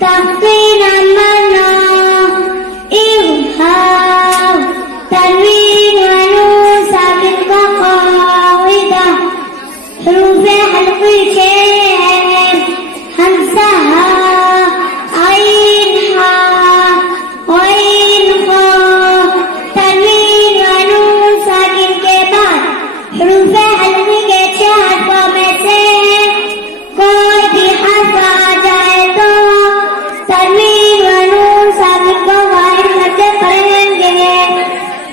تحقين منا إظهار تنوين ونون ساكن كقاعدة حروف حلق شيء همزها عين حاء غين خاء تنوین و نون ساکن کے بعد حروف حلقی کے 6 حرفوں میں سے کوئی بھی حرف آ جائے تو تنوین و نون ساکن کو غائب کرتے پڑھیں گے.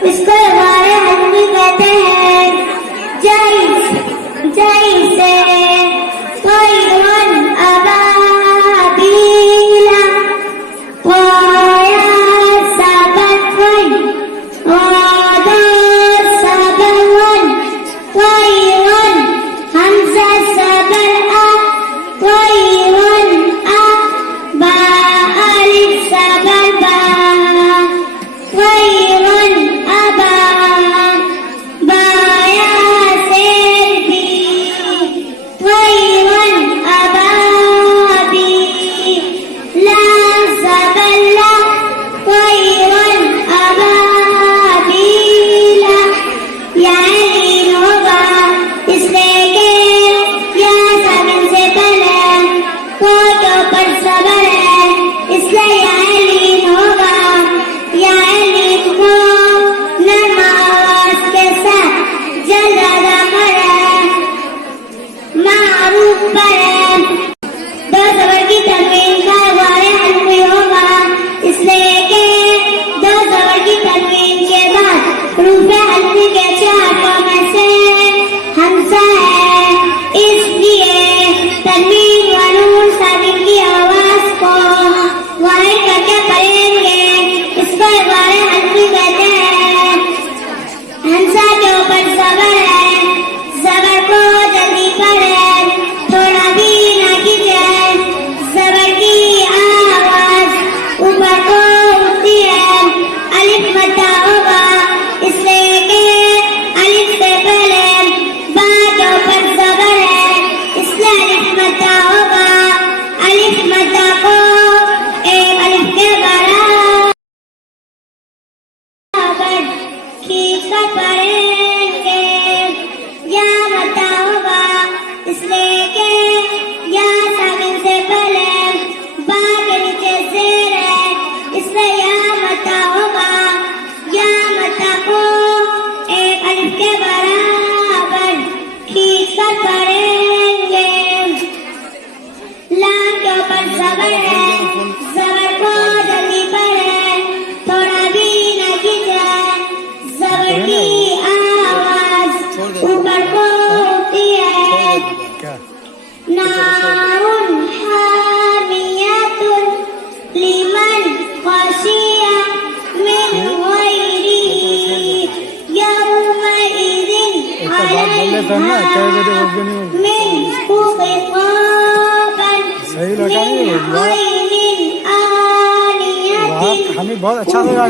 اس کو غائب حلقی کہتے ہیں. جیسے طیرن ابابیلا طایا سبت غدا سبون طیرن حمزہ سبر طیرن با الف سبر با طیرن ابا بایا سیر بی طیرن ابابی لا سبر لا طیرن ابابیلا. یعنی ہوگا اس لیے کہ یا ساکن سے پہلے کوئی کے اوپر صبر ہے اس لیے یعنی ہوگا. یعنی کو نرم آواز کے ساتھ جلدہ پڑھے معروف پڑھے. 2 زبر کی تنوین کا غائب حلقی ہوگا اس لیے کہ 2 زبر کی تنوین کے بعد حروف حلقی کے 6 حرفوں میں سے حمزہ ہے. اس لیے تنوین و نون ساکن کی آواز کو غائب کر کے پڑھیں گے. اس کو غائب حلقی کہتے ہیں. حمزہ کے اوپر زبر ہے. زبر کو جلدی پڑھے تھوڑا بھی نہ کھینچے. زبر کی آواز اوپر کو اٹھتی ہے. الف مدہ ہوگا اس لیے کہ الف سے پہلے با کے اوپر زبر ہے اس لیے الف مدہ ہوگا. الف مدہ کو ایک الف کے برابر کھینچ کر پڑھیں گے. یا مدہ ہوگا اس لیے کہ یا ساکن سے پہلے با کے نیچے زیر ہے اس لیے یا مدہ ہوگا. یا مدہ کو ایک الف کے برابر کھینچ کر پڑھیں گے. لام کے اوپر زبر ہے. زبر کو جلدی پڑھے تھوڑا بھی نہ کھینچے. زبر کی آواز اوپر کو اٹھتی ہے. نار حامیۃ لمن خشی من غیرہ یومئذ علیہا من خطابا من عین آنیۃ. ہمیں بہت اچھا لگا.